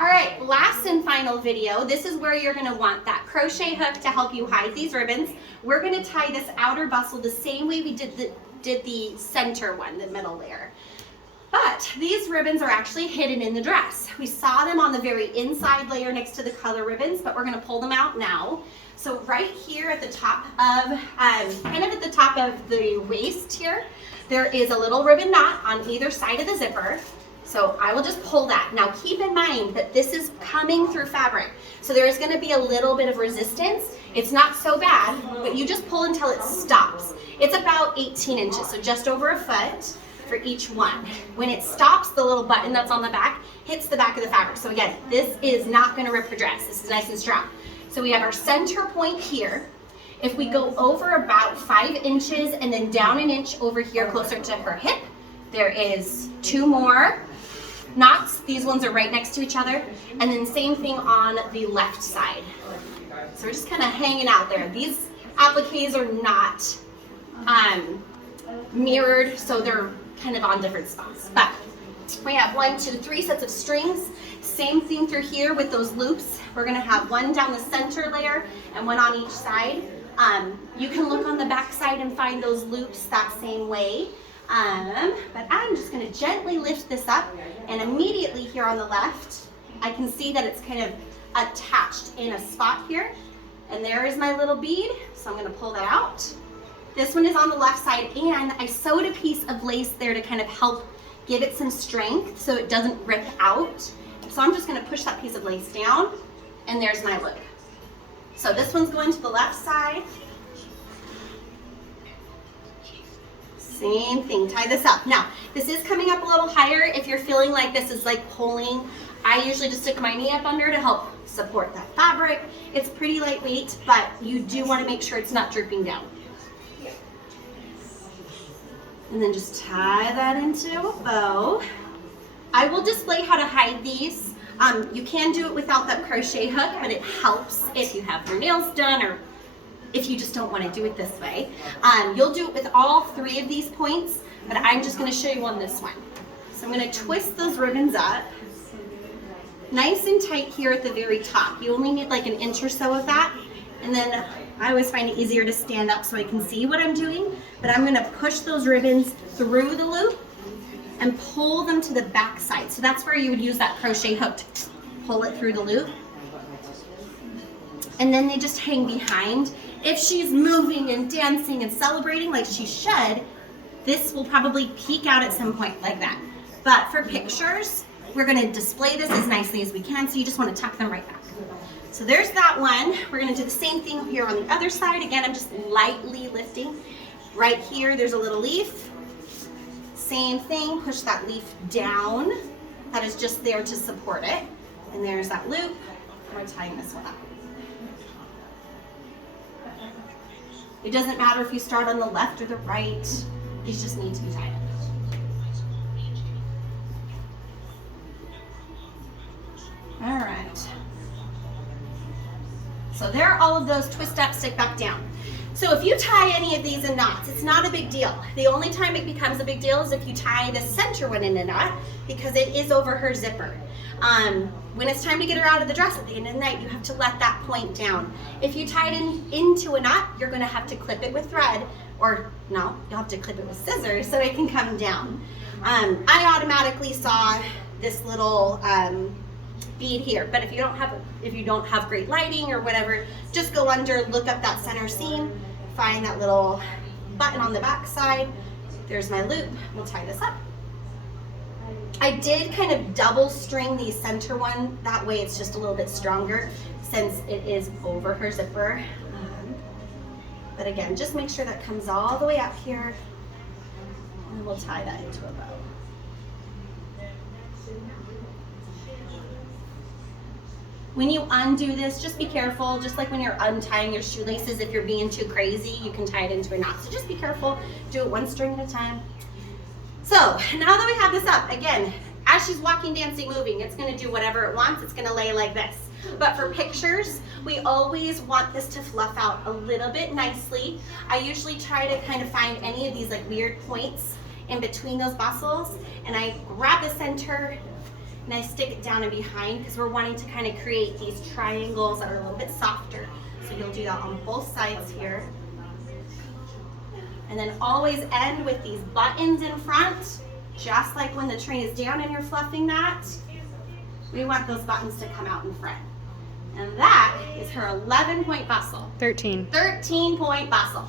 All right, last and final video. This is where you're gonna want that crochet hook to help you hide these ribbons. We're gonna tie this outer bustle the same way we did the center one, the middle layer. But these ribbons are actually hidden in the dress. We saw them on the very inside layer next to the color ribbons, but we're gonna pull them out now. So right here at the top of, kind of at the top of the waist here, there is a little ribbon knot on either side of the zipper. So I will just pull that. Now keep in mind that this is coming through fabric. So there is gonna be a little bit of resistance. It's not so bad, but you just pull until it stops. It's about 18 inches, so just over a foot for each one. When it stops, the little button that's on the back hits the back of the fabric. So again, this is not gonna rip your dress. This is nice and strong. So we have our center point here. If we go over about 5 inches and then down an inch over here closer to her hip, there is 2 more knots. These ones are right next to each other. And then same thing on the left side. So we're just kind of hanging out there. These appliques are not mirrored, so they're kind of on different spots. But we have 1, 2, 3 sets of strings. Same thing through here with those loops. We're gonna have 1 down the center layer and 1 on each side. You can look on the back side and find those loops that same way. But I'm just gonna gently lift this up, and immediately here on the left, I can see that it's kind of attached in a spot here. And there is my little bead, so I'm gonna pull that out. This one is on the left side, and I sewed a piece of lace there to kind of help give it some strength so it doesn't rip out. So I'm just gonna push that piece of lace down, and there's my loop. So this one's going to the left side. Same thing, tie this up. Now, this is coming up a little higher. If you're feeling like this is like pulling, I usually just stick my knee up under to help support that fabric. It's pretty lightweight, but you do want to make sure it's not drooping down. And then just tie that into a bow. I will display how to hide these. You can do it without that crochet hook, but it helps if you have your nails done or if you just don't want to do it this way. You'll do it with all 3 of these points, but I'm just going to show you on this one. So I'm going to twist those ribbons up. Nice and tight here at the very top. You only need like an inch or so of that. And then I always find it easier to stand up so I can see what I'm doing. But I'm going to push those ribbons through the loop and pull them to the back side. So that's where you would use that crochet hook to pull it through the loop. And then they just hang behind. If she's moving and dancing and celebrating like she should, this will probably peek out at some point like that. But for pictures, we're gonna display this as nicely as we can, so you just wanna tuck them right back. So there's that one. We're gonna do the same thing here on the other side. Again, I'm just lightly lifting. Right here, there's a little leaf. Same thing, push that leaf down. That is just there to support it. And there's that loop. We're tying this one up. It doesn't matter if you start on the left or the right. These just need to be tied up. All right. So there are all of those. Twist up, stick back down. So if you tie any of these in knots, it's not a big deal. The only time it becomes a big deal is if you tie the center one in a knot, because it is over her zipper. When it's time to get her out of the dress at the end of the night, you have to let that point down. If you tie it into a knot, you're gonna have to clip it with thread, or no, you'll have to clip it with scissors so it can come down. I automatically saw this little bead here, but if you don't have great lighting or whatever, just go under, look up that center seam, find that little button on the back side. There's my loop. We'll tie this up. I did kind of double string the center one, that way it's just a little bit stronger since it is over her zipper. But again, just make sure that comes all the way up here, and we'll tie that into a bow. When you undo this, just be careful, just like when you're untying your shoelaces, if you're being too crazy, you can tie it into a knot. So just be careful, do it one string at a time. So now that we have this up, again, as she's walking, dancing, moving, it's gonna do whatever it wants. It's gonna lay like this. But for pictures, we always want this to fluff out a little bit nicely. I usually try to kind of find any of these like weird points in between those bustles, and I grab the center, and I stick it down and behind because we're wanting to kind of create these triangles that are a little bit softer. So you'll do that on both sides here. And then always end with these buttons in front, just like when the train is down and you're fluffing that. We want those buttons to come out in front. And that is her 11-point bustle. 13. 13-point bustle.